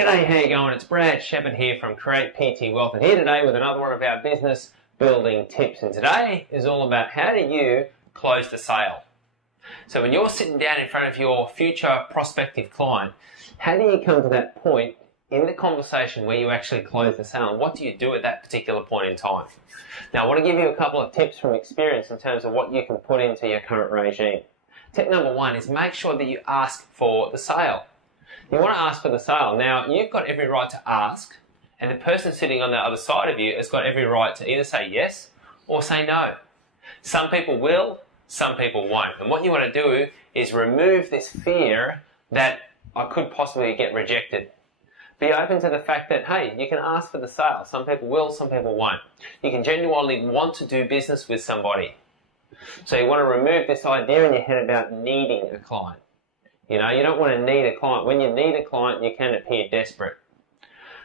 G'day, how you going? It's Brad Shepherd here from Create PT Wealth, and here today with another one of our business building tips. And today is all about how do you close the sale. So when you're sitting down in front of your future prospective client, how do you come to that point in the conversation where you actually close the sale? And what do you do at that particular point in time? Now I want to give you a couple of tips from experience in terms of what you can put into your current regime. Tip number one is make sure that you ask for the sale. You want to ask for the sale. Now, you've got every right to ask, and the person sitting on the other side of you has got every right to either say yes or say no. Some people will, some people won't. And what you want to do is remove this fear that I could possibly get rejected. Be open to the fact that, hey, you can ask for the sale. Some people will, some people won't. You can genuinely want to do business with somebody. So you want to remove this idea in your head about needing a client. You know, you don't want to need a client. When you need a client, you can appear desperate.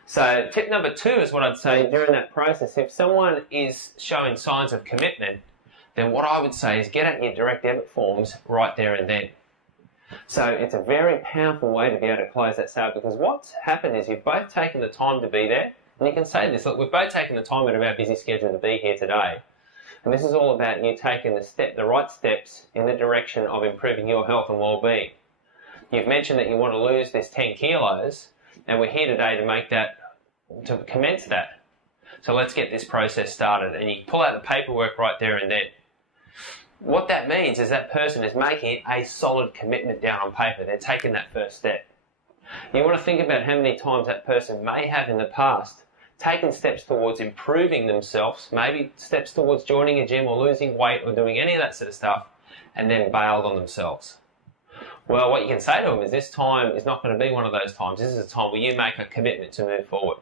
So tip number two is what I'd say during that process. If someone is showing signs of commitment, then what I would say is get out your direct debit forms right there and then. So it's a very powerful way to be able to close that sale, because what's happened is you've both taken the time to be there. And you can say this, look, we've both taken the time out of our busy schedule to be here today. And this is all about you taking the right steps in the direction of improving your health and well-being. You've mentioned that you want to lose this 10 kilos, and we're here today to make that, to commence that. So let's get this process started, and you pull out the paperwork right there and then. What that means is that person is making a solid commitment down on paper. They're taking that first step. You want to think about how many times that person may have in the past taken steps towards improving themselves, maybe steps towards joining a gym or losing weight or doing any of that sort of stuff, and then bailed on themselves. Well, what you can say to them is this time is not going to be one of those times. This is a time where you make a commitment to move forward.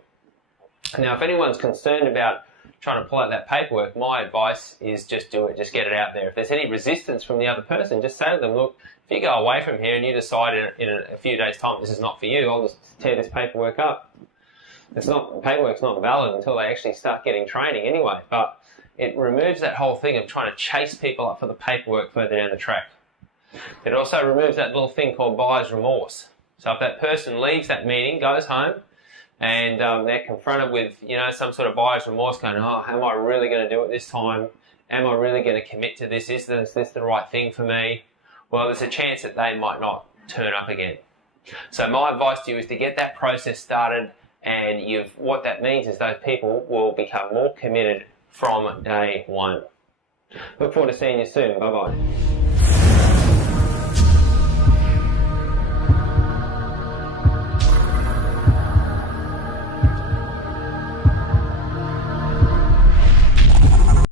Now, if anyone's concerned about trying to pull out that paperwork, my advice is just do it. Just get it out there. If there's any resistance from the other person, just say to them, look, if you go away from here and you decide in a few days' time this is not for you, I'll just tear this paperwork up. Paperwork's not valid until they actually start getting training anyway, but it removes that whole thing of trying to chase people up for the paperwork further down the track. It also removes that little thing called buyer's remorse. So if that person leaves that meeting, goes home, and they're confronted with, some sort of buyer's remorse going, oh, am I really going to do it this time? Am I really going to commit to this? Is this the right thing for me? Well, there's a chance that they might not turn up again. So my advice to you is to get that process started, and what that means is those people will become more committed from day one. Look forward to seeing you soon. Bye-bye.